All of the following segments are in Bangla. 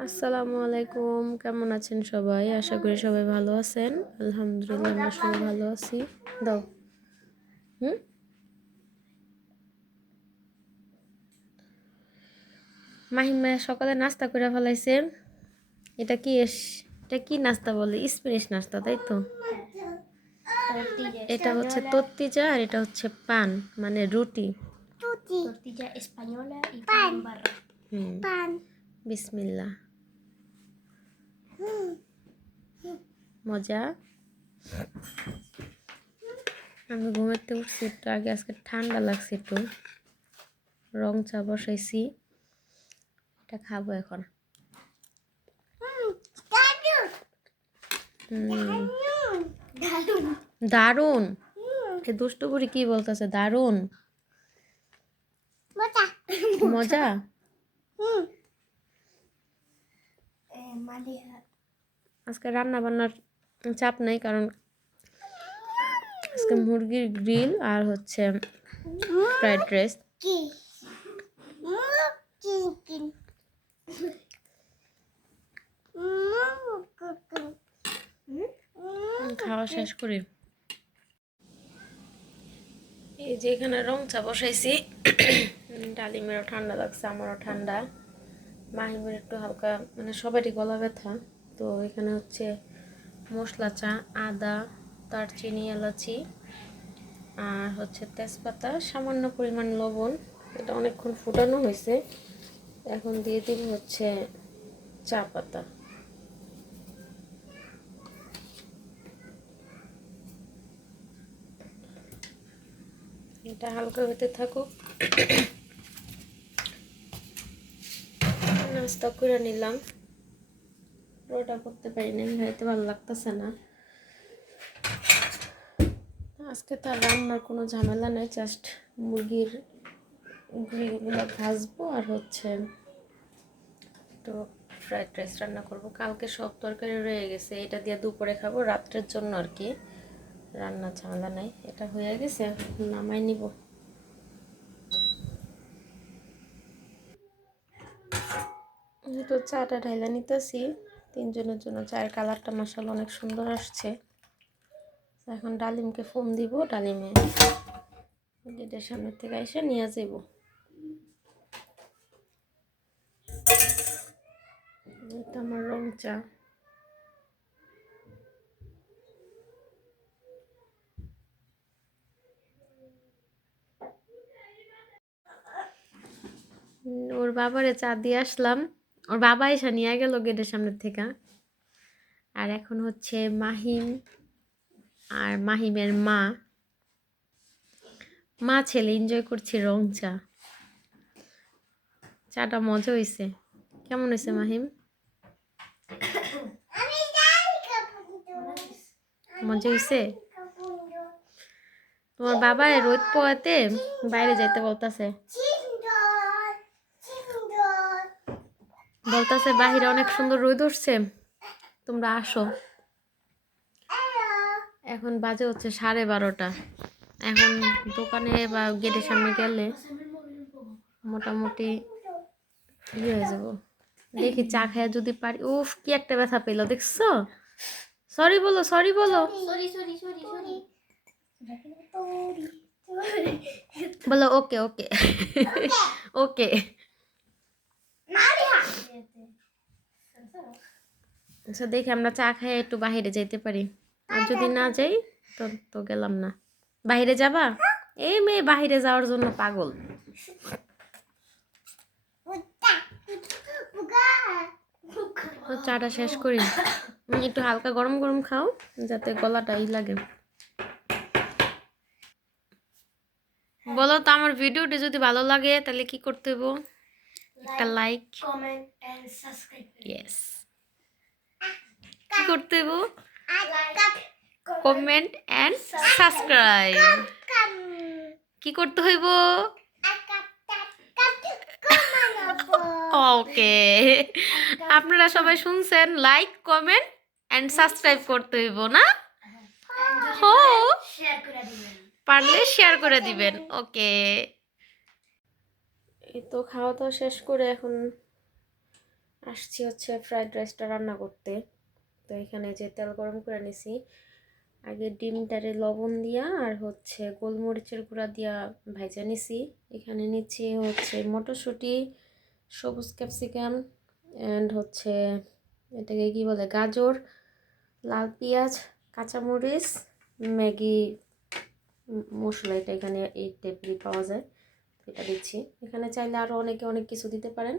আসসালামু আলাইকুম, কেমন আছেন সবাই? আশা করি সবাই ভালো আছেন। আলহামদুলিল্লাহ আমরা সবাই ভালো আছি। দাও। হুম। মাহিমা সকালে নাস্তা করে ফেলাইছে। এটা কি এটা কি নাস্তা বলে? স্প্যানিশ নাস্তা, তাই তো? এটা হচ্ছে তর্তিজা আর এটা হচ্ছে পান, মানে রুটি। Tortilla española y pan en barra. পান। বিসমিল্লাহ। মজা। আমি ঘুমাতে উঠছি একটু আগে, আজকে ঠান্ডা লাগছে একটু। রং চা বসাইছি, এটা খাবো এখন। দারুন। এই দুষ্টু বুড়ি কি বলতেছে? দারুন মজা। আজকে রান্না বান্নার চাপ নাই, কারণ আজকে মুরগির গ্রিল আর হচ্ছে ফ্রাইড রাইস। খাওয়া শেষ করি। এই যে এখানে রং চা বসাইছি। ডালিমেরও ঠান্ডা লাগছে, আমারও ঠান্ডা, মাহিমের একটু হালকা, মানে সবারই গলা ব্যথা। তো এখানে হচ্ছে মশলা চা, আদা, দারচিনি, এলাচি আর হচ্ছে তেজপাতা, সামান্য পরিমাণ লবণ। এটা অনেকক্ষণ ফুটানো হয়েছে। এখন দিয়ে দিন হচ্ছে চা পাতা। এটা হালকা হতে থাকুক। নাস্তা করে নিলাম, পুরোটা করতে পারিনি, খাইতে ভালো লাগতেছে না। আজকে তার রান্নার কোনো ঝামেলা নেই, জাস্ট মুরগির গ্রিলগুলো ভাজবো আর হচ্ছে একটু ফ্রাইড রাইস রান্না করব। কালকে সব তরকারি রয়ে গেছে, এটা দিয়ে দুপুরে খাবো, রাত্রের জন্য আর কি। রান্নার ঝামেলা নাই, এটা হয়ে গেছে, নামাই নিব। তো চাটা ঢাইলা নিতেছি তিনজনের জন্য। চায়ের কালারটা মাশাআল্লাহ অনেক সুন্দর আসছে। এখন ডালিমকে ফোন দিব, ডালিমে গেটের সামনে থেকে এসে নিয়ে যাব। এটা আমার রং চা। ওর বাবারে চা দিয়ে আসলাম, ওর বাবা এসে নিয়ে গেল গেটের সামনের থেকে। আর এখন হচ্ছে মাহিম আর মাহিমের মা ছেলে এনজয় করছি রং চা। চাটা মজা হয়েছে। কেমন হয়েছে মাহিম? মজা হয়েছে? তোমার বাবা রোদ পোয়াতে বাইরে যাইতে বলতাছে, বাহিরে অনেক সুন্দর রোদ উঠছে, তোমরা আসো। এখন বাজে হচ্ছে 12:30। এখন দোকানে বা গেটের সামনে গেলে মোটামুটি ইয়ে হয়ে যাবো। দেখি চা খায় যদি পারি। উফ, কি একটা ব্যথা পেলো দেখছো? সরি বলো, সরি বলো, বলো ওকে ওকে ওকে। আচ্ছা, দেখি আমরা চা খাই একটু বাইরে যাইতে পারি। আর যদি না যাই তো তো গেলাম না। বাইরে যাবা? এই মেয়ে বাইরে যাওয়ার জন্য পাগল। তো চাটা শেষ করি। একটু হালকা গরম গরম খাও, যাতে গলাটা লাগে। বলো তো, আমার ভিডিওটি যদি ভালো লাগে তাহলে কি করতে হবে? একটা like, Comment and subscribe. Yes. কি করতে হবে? Comment and subscribe. কি করতে হইব? ওকে, আপনারা সবাই শুনছেন, লাইক, কমেন্ট এন্ড সাবস্ক্রাইব করতে হইব না? হো, পারলে শেয়ার করে দিবেন। ওকে। এই তো খাওয়া দাওয়া শেষ করে এখন আসছি হচ্ছে ফ্রাইড রাইসটা রান্না করতে। তো এখানে যে তেল গরম করে নিছি, আগে ডিমটারে লবণ দিয়া আর হচ্ছে গোলমরিচের গুঁড়া দিয়া ভাজা নিছি। এখানে নিচ্ছি হচ্ছে মটরশুঁটি, সবুজ ক্যাপসিকাম অ্যান্ড হচ্ছে এটাকে কি বলে গাজর, লাল পেঁয়াজ, কাঁচামরিচ, ম্যাগি মশলা, এটা এখানে এই টাইপেরই পাওয়া যায়, এটা দিচ্ছি। এখানে চাইলে আরও অনেকে অনেক কিছু দিতে পারেন,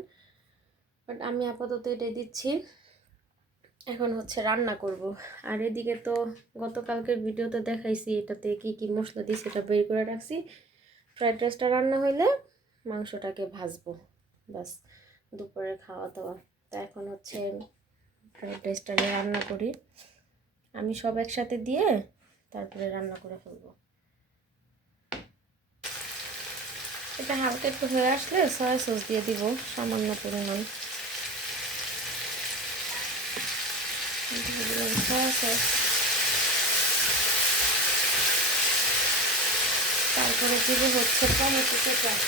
বাট আমি আপাতত এটাই দিচ্ছি। এখন হচ্ছে রান্না করব। আর এদিকে তো গতকালকের ভিডিওতে দেখাইছি এটাতে কি কি মশলা দিই সেটা বের করে রাখছি। ফ্রাইড রাইসটা রান্না হইলে মাংসটাকে ভাজবো, বাস দুপুরের খাওয়া দাওয়া। তা এখন হচ্ছে ফ্রাইড রাইসটাকে রান্না করি, আমি সব একসাথে দিয়ে তারপরে রান্না করে ফেলবো। এটা হালকা একটু হয়ে আসলে সয়া সস দিয়ে দিব সামান্য পরিমাণ, সয়া সস। তারপরে দিব হচ্ছে টমেটো কেচাপ।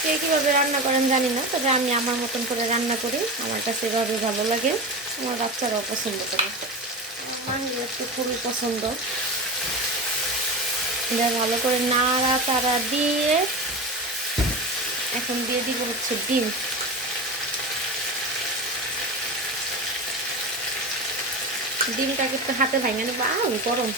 কে কীভাবে রান্না করেন জানি না, তবে আমি আমার মতন করে রান্না করি, আমার কাছে এভাবে ভালো লাগে, আমার বাচ্চারাও পছন্দ করে, মাহির একটু খুবই পছন্দ। এটা ভালো করে নাড়া তাড়া দিয়ে এখন দিয়ে দিব হচ্ছে ডিম। ডিমটাকে একটু হাতে ভাঙে নেবো, গরম।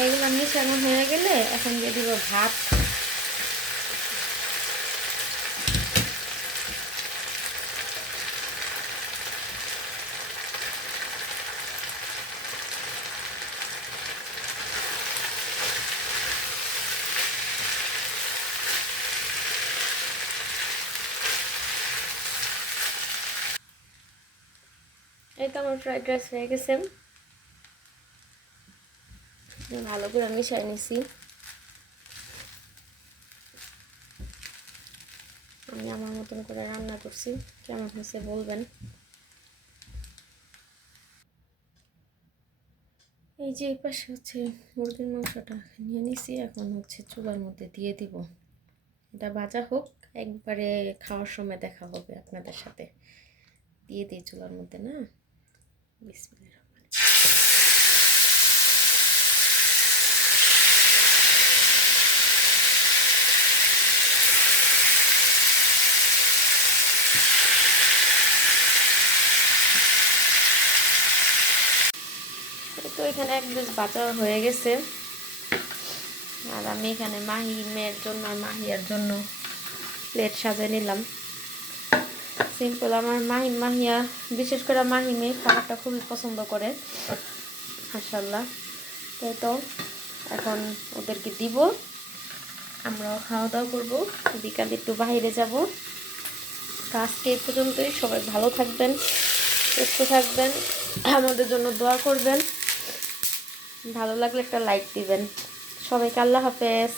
এইগুলো মিশানো হয়ে গেলে এখন দিয়ে দিব ভাত। এই তো আমার ফ্রাইড রাইস হয়ে গেছে, ভালো করে মিশাই নিছি। আমি আমার মতন করে রান্না করছি, কেমন হয়েছে বলবেন। এই যে এই পাশে হচ্ছে মুরগির মাংসটা নিয়ে নিছি, এখন হচ্ছে চুলার মধ্যে দিয়ে দিব। এটা ভাজা হোক, একবারে খাওয়ার সময় দেখা হবে আপনাদের সাথে। দিয়ে দিই চুলার মধ্যে, না বিসমিল্লাহ। তো এখানে এক বেশ বাঁচা হয়ে গেছে, আর আমি এখানে মাহি মেয়ের জন্য আর মাহিয়ার জন্য প্লেট সাজিয়ে নিলাম। সিম্পল, আমার মাহিয়া বিশেষ করে মাহি মেয়ে খাবারটা খুবই পছন্দ করে মাশাআল্লাহ। তাই তো এখন ওদেরকে দিব, আমরাও খাওয়া দাওয়া করবো, বিকালে একটু বাইরে যাব। আজকে এই পর্যন্তই, সবাই ভালো থাকবেন, সুস্থ থাকবেন, আমাদের জন্য দোয়া করবেন, ভালো লাগলে একটা লাইক দিবেন। সবাইকে আল্লাহ হাফেজ।